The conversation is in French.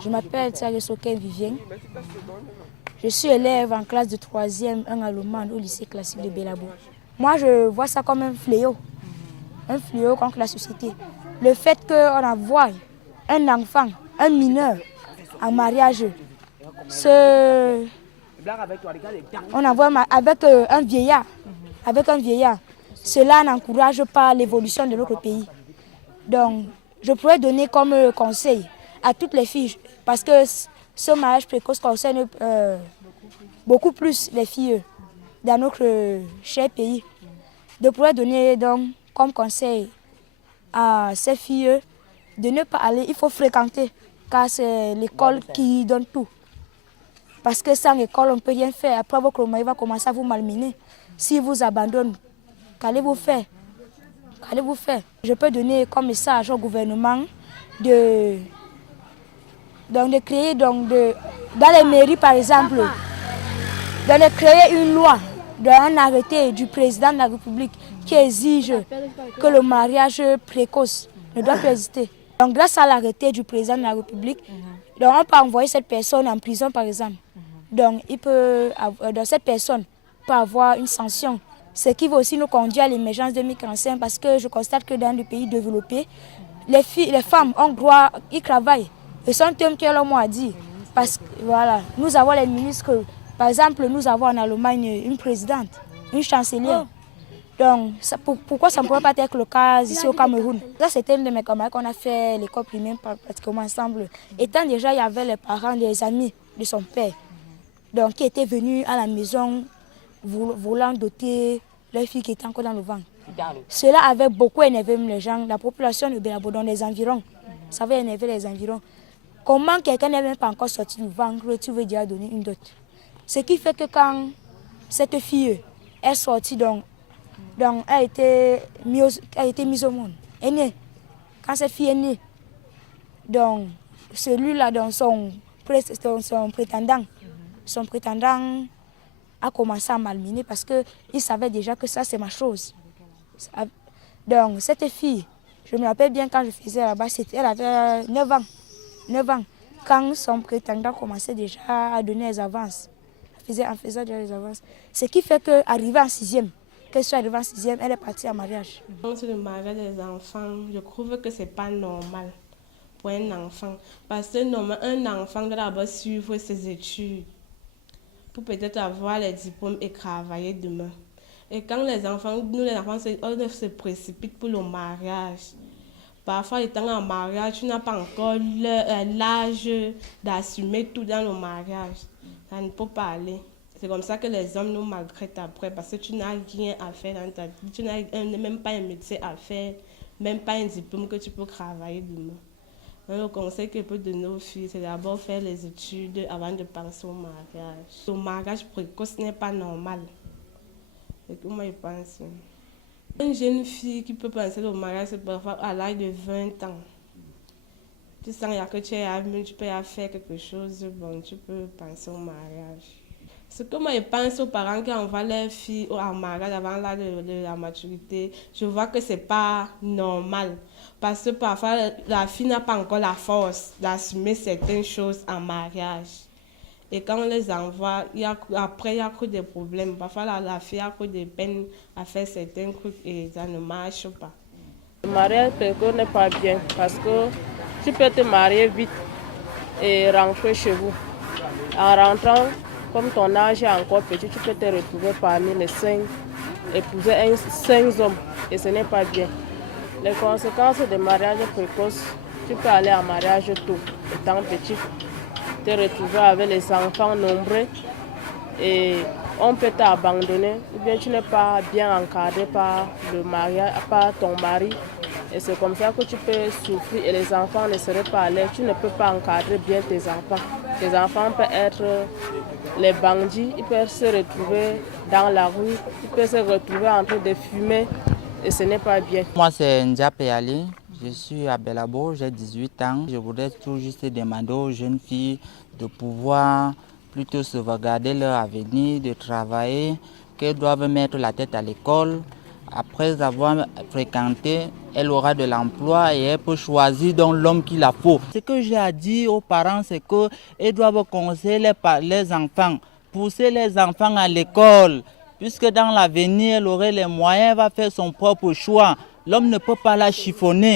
Je m'appelle Tsare Soken Vivien. Je suis élève en classe de 3e, un allemand au lycée classique de Belabo. Moi, je vois ça comme un fléau contre la société. Le fait qu'on envoie un enfant, un mineur, en mariage, on envoie avec un vieillard, cela n'encourage pas l'évolution de notre pays. Donc, je pourrais donner comme conseil à toutes les filles, parce que ce mariage précoce concerne beaucoup plus les filles dans notre cher pays. Je pourrais donner donc comme conseil à ces filles de ne pas aller, il faut fréquenter, car c'est l'école qui donne tout. Parce que sans école, on ne peut rien faire. Après, votre mari va commencer à vous malmener. S'il vous abandonne, qu'allez-vous faire? Qu'allez-vous faire? Je peux donner comme message au gouvernement de créer, dans les mairies par exemple, de créer une loi, un arrêté du président de la République qui exige que le mariage précoce ne doit plus exister. Donc grâce à l'arrêté du président de la République, donc on peut envoyer cette personne en prison par exemple. Donc cette personne peut avoir une sanction. Ce qui va aussi nous conduire à l'émergence 2045 parce que je constate que dans les pays développés, les femmes ont droit, ils travaillent. Et c'est un terme que l'homme a dit. Parce que voilà, nous avons les ministres, par exemple, nous avons en Allemagne une présidente, une chancelière. Donc pourquoi ça ne pourrait pas être le cas ici au Cameroun? Ça, c'était une de mes camarades qu'on a fait l'école primaire pratiquement ensemble. Étant déjà, il y avait les parents, les amis de son père, donc qui étaient venus à la maison voulant doter leur fille qui était encore dans le ventre. Cela avait beaucoup énervé les gens, la population de Belabo, dans les environs. Ça avait énervé les environs. Comment quelqu'un n'est même pas encore sorti du ventre, tu veux déjà donner une dot? Ce qui fait que quand cette fille est sortie, donc elle a été mise au monde, elle est née. Quand cette fille est née, donc celui-là, son prétendant a commencé à malmener parce qu'il savait déjà que ça c'est ma chose. Donc cette fille, je me rappelle bien quand je faisais là-bas, elle avait 9 ans. 9 ans. Quand son prétendant commençait déjà à donner les avances, en faisant déjà les avances. Ce qui fait qu'arrivée en 6e, qu'elle soit arrivée en 6e, elle est partie en mariage. Sur le mariage des enfants, je trouve que ce n'est pas normal pour un enfant. Parce que un enfant doit d'abord suivre ses études pour peut-être avoir les diplômes et travailler demain. Et quand les enfants on se précipite pour le mariage. Parfois, étant en mariage, tu n'as pas encore l'âge d'assumer tout dans le mariage. Ça ne peut pas aller. C'est comme ça que les hommes nous maltraitent après, parce que tu n'as rien à faire dans ta vie. Tu n'as même pas un métier à faire, même pas un diplôme que tu peux travailler demain. Donc, le conseil que je peux donner aux filles, c'est d'abord faire les études avant de penser au mariage. Le mariage précoce n'est pas normal. C'est ce que moi je pense. Une jeune fille qui peut penser au mariage, c'est parfois à l'âge de 20 ans. Tu sens que tu es âgé, tu peux faire quelque chose, bon, tu peux penser au mariage. Ce que moi je pense aux parents qui envoient leurs filles en mariage avant l'âge de la maturité, je vois que ce n'est pas normal. Parce que parfois la fille n'a pas encore la force d'assumer certaines choses en mariage. Et quand on les envoie, après il y a des problèmes. Parfois la fille a des peines à faire certains trucs et ça ne marche pas. Le mariage précoce n'est pas bien parce que tu peux te marier vite et rentrer chez vous. En rentrant, comme ton âge est encore petit, tu peux te retrouver parmi les 5, épouser 5 hommes et ce n'est pas bien. Les conséquences des mariages précoces, tu peux aller en mariage tôt, étant petit, te retrouver avec les enfants nombreux et on peut t'abandonner ou bien tu n'es pas bien encadré par le mariage, par ton mari. Et c'est comme ça que tu peux souffrir et les enfants ne seraient pas à l'aise. Tu ne peux pas encadrer bien tes enfants. Tes enfants peuvent être les bandits, ils peuvent se retrouver dans la rue, ils peuvent se retrouver en train de fumer et ce n'est pas bien. Moi c'est Ndiapé Ali, je suis à Belabo, j'ai 18 ans. Je voudrais tout juste demander aux jeunes filles de pouvoir plutôt sauvegarder leur avenir, de travailler, qu'elles doivent mettre la tête à l'école, Après avoir fréquenté, elle aura de l'emploi et elle peut choisir donc l'homme qu'il la faut. Ce que j'ai à dire aux parents, c'est qu'ils doivent conseiller les enfants, pousser les enfants à l'école, puisque dans l'avenir, elle aurait les moyens, elle va faire son propre choix. L'homme ne peut pas la chiffonner.